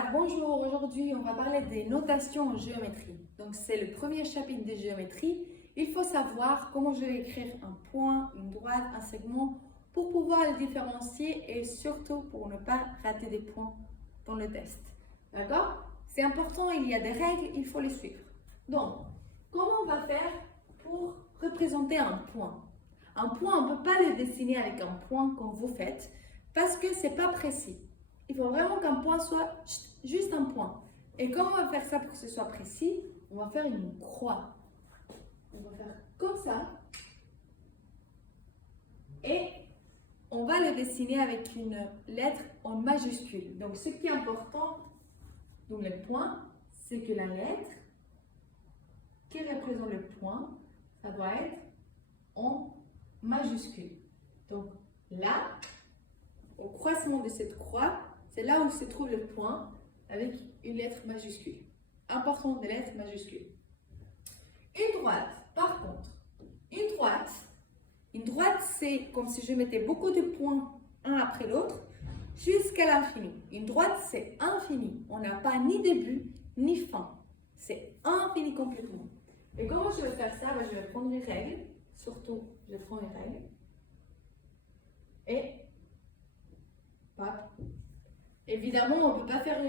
Alors bonjour, aujourd'hui on va parler des notations en géométrie. Donc c'est le premier chapitre de géométrie. Il faut savoir comment je vais écrire un point, une droite, un segment pour pouvoir les différencier et surtout pour ne pas rater des points dans le test. D'accord? C'est important, il y a des règles, il faut les suivre. Donc, comment on va faire pour représenter un point? Un point, on ne peut pas le dessiner avec un point comme vous faites parce que ce n'est pas précis. Il faut vraiment qu'un point soit juste un point. Et comment on va faire ça pour que ce soit précis? On va faire une croix. On va faire comme ça. Et on va le dessiner avec une lettre en majuscule. Donc ce qui est important dans le point, c'est que la lettre qui représente le point, ça doit être en majuscule. Donc là, au croisement de cette croix, c'est là où se trouve le point avec une lettre majuscule. Important des lettres majuscules. Une droite, par contre, une droite, c'est comme si je mettais beaucoup de points un après l'autre jusqu'à l'infini. Une droite, c'est infini. On n'a pas ni début ni fin. C'est infini complètement. Et comment je vais faire ça? Je vais prendre les règles. Surtout, je prends les règles. Et évidemment, on ne peut pas faire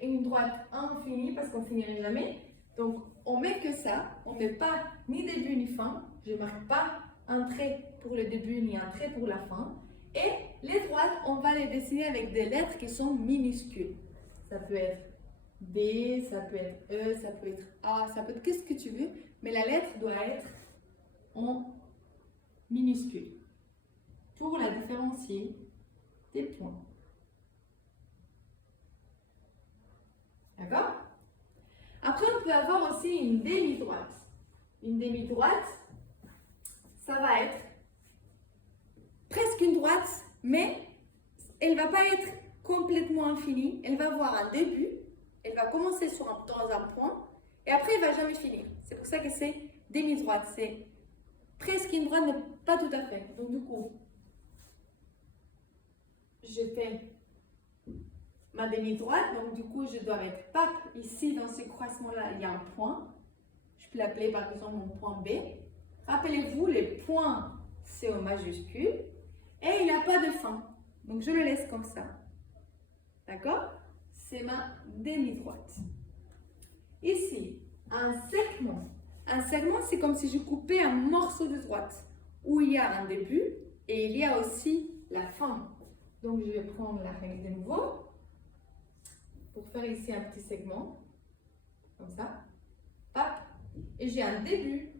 une droite infinie parce qu'on ne finirait jamais. Donc, on met que ça. On ne met pas ni début ni fin. Je ne marque pas un trait pour le début ni un trait pour la fin. Et les droites, on va les dessiner avec des lettres qui sont minuscules. Ça peut être B, ça peut être E, ça peut être A, ça peut être qu'est-ce que tu veux. Mais la lettre doit être en minuscule pour la différencier des points. D'accord? Après, on peut avoir aussi une demi-droite. Une demi-droite, ça va être presque une droite, mais elle ne va pas être complètement infinie. Elle va avoir un début, elle va commencer dans un point, et après, elle ne va jamais finir. C'est pour ça que c'est demi-droite. C'est presque une droite, mais pas tout à fait. Donc, du coup, je fais ma demi-droite, donc du coup, je dois mettre pap ici, dans ce croisement-là, il y a un point. Je peux l'appeler par exemple mon point B. Rappelez-vous, les points, c'est en majuscule et il n'a pas de fin. Donc, je le laisse comme ça. D'accord? C'est ma demi-droite. Ici, un segment. Un segment, c'est comme si je coupais un morceau de droite où il y a un début et il y a aussi la fin. Donc, je vais prendre la règle de nouveau pour faire ici un petit segment, comme ça. Hop. Et j'ai un début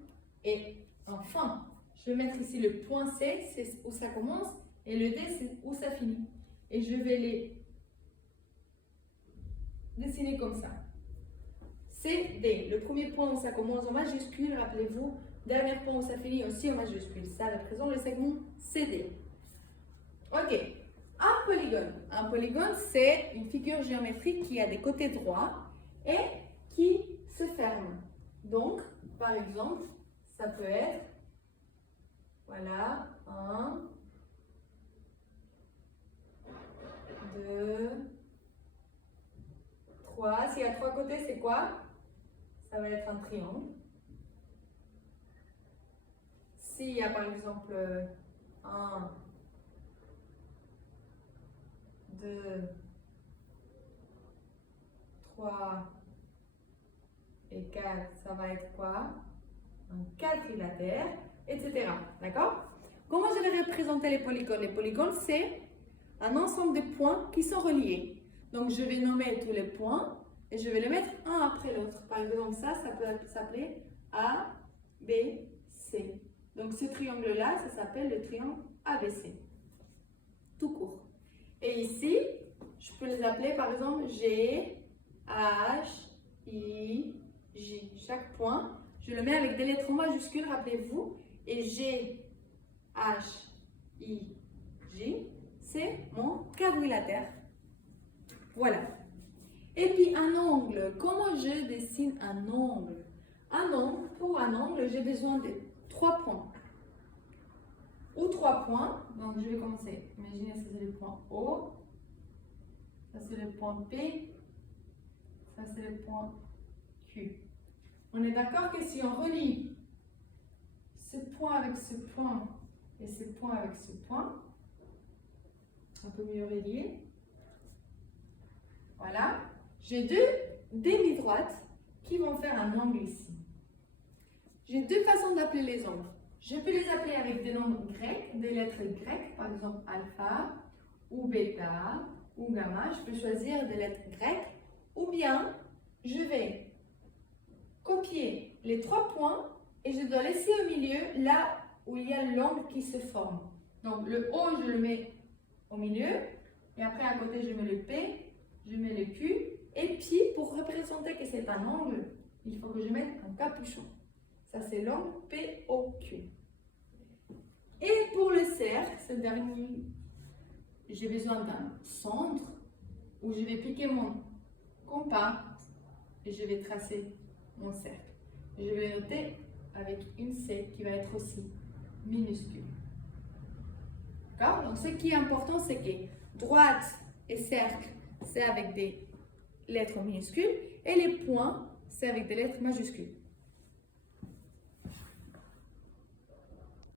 et un fin. Je vais mettre ici le point C, c'est où ça commence, et le D, c'est où ça finit. Et je vais les dessiner comme ça. C, D. Le premier point où ça commence en majuscule, rappelez-vous, dernier point où ça finit aussi en majuscule. Ça représente le segment CD. Ok. Un polygone. Un polygone, c'est une figure géométrique qui a des côtés droits et qui se ferme. Donc, par exemple, ça peut être, voilà, 1, 2, 3. S'il y a 3 côtés, c'est quoi? Ça va être un triangle. S'il y a par exemple 1, 2, 3 et 4, ça va être quoi? Un quadrilatère, etc. D'accord? Comment je vais représenter les polygones? Les polygones, c'est un ensemble de points qui sont reliés. Donc, je vais nommer tous les points et je vais les mettre un après l'autre. Par exemple, ça peut s'appeler A, B, C. Donc, ce triangle-là, ça s'appelle le triangle ABC. Tout court. Et ici, je peux les appeler par exemple G, H, I, J. Chaque point, je le mets avec des lettres majuscules, rappelez-vous. Et G, H, I, J, c'est mon quadrilatère. Voilà. Et puis un angle. Comment je dessine un angle? Un angle, pour un angle, j'ai besoin de 3 points. Ou 3 points. Donc je vais commencer. Imaginez, ça c'est le point O. Ça c'est le point P. Ça, c'est le point Q. On est d'accord que si on relie ce point avec ce point et ce point avec ce point, un peu mieux relié. Voilà. J'ai deux demi-droites qui vont faire un angle ici. J'ai deux façons d'appeler les angles. Je peux les appeler avec des nombres grecs, des lettres grecques, par exemple alpha ou bêta ou gamma. Je peux choisir des lettres grecques ou bien je vais copier les trois points et je dois laisser au milieu là où il y a l'angle qui se forme. Donc le O, je le mets au milieu et après à côté, je mets le P, je mets le Q et puis pour représenter que c'est un angle, il faut que je mette un capuchon. Ça, c'est l'angle POQ. Et pour le cercle, ce dernier, j'ai besoin d'un centre où je vais piquer mon compas et je vais tracer mon cercle. Je vais noter avec une C qui va être aussi minuscule. D'accord? Donc, ce qui est important, c'est que droite et cercle, c'est avec des lettres minuscules et les points, c'est avec des lettres majuscules.